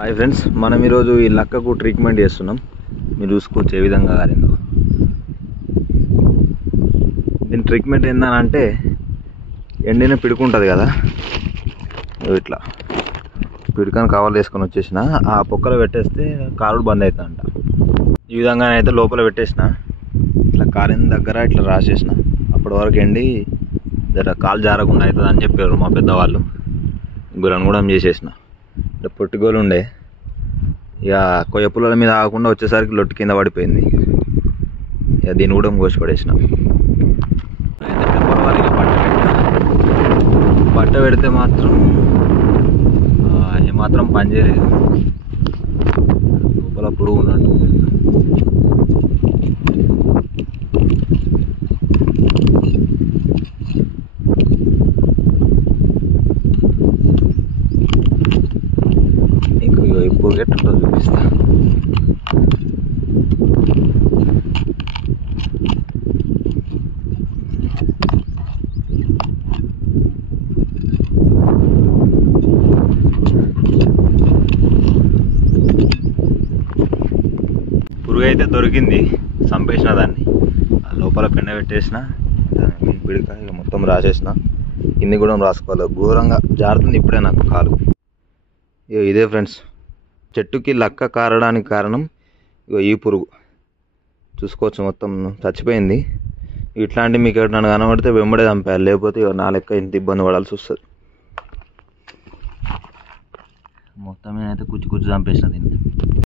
Hi friends, మనం ఈరోజు ఈ లక్కకు ట్రీట్మెంట్ చేస్తున్నాం. మీరు చూసుకోవచ్చు ఏ విధంగా కారిందో. దీని ట్రీట్మెంట్ ఏంటంటే ఎండిన పిడుకు ఉంటుంది కదా, ఇట్లా పిడుకని కవర్లు వేసుకొని వచ్చేసిన ఆ పొక్కలో పెట్టేస్తే కారుడు బంద్ అవుతుందంట. ఈ విధంగానైతే లోపల పెట్టేసిన, ఇట్లా కారిన దగ్గర ఇట్లా రాసేసిన. అప్పటి వరకు ఎండి జర కాలు జారకుండా అవుతుంది అని చెప్పారు మా పెద్దవాళ్ళు. గురను కూడా చేసేసిన. ఇట్లా పొట్టిగోలు ఉండే, ఇక కొయ్య పుల్లల మీద ఆగకుండా వచ్చేసరికి లొట్టు కింద పడిపోయింది. ఇక దీన్ని కూడా కోసి పడేసిన. టెంపరవరీగా బట్ట పెడితే మాత్రం ఏమాత్రం పని చేయలేదు. లోపల పురుగు ఉన్నట్టు. ఇంకో ఇప్పుడు ఎట్టుంటుందో చూపిస్తా. పురుగు అయితే దొరికింది, చంపేసిన దాన్ని. లోపల పెండ పెట్టేసిన, పిడక ఇక మొత్తం రాసేసిన. కింది కూడా రాసుకోవాలి. ఘోరంగా జారుతుంది ఇప్పుడే నాకు కాలు. ఇక ఇదే ఫ్రెండ్స్, చెట్టుకి లక్క కారడానికి కారణం ఇక ఈ పురుగు. చూసుకోవచ్చు మొత్తం చచ్చిపోయింది. ఇట్లాంటివి మీకు ఎవరైనా కనబడితే వెంబడే చంపేయాలి, లేకపోతే ఇక నా లెక్క ఇంత ఇబ్బంది పడాల్సి వస్తుంది. మొత్తం నేనైతే కుచ్చి చంపేసిన దీన్ని.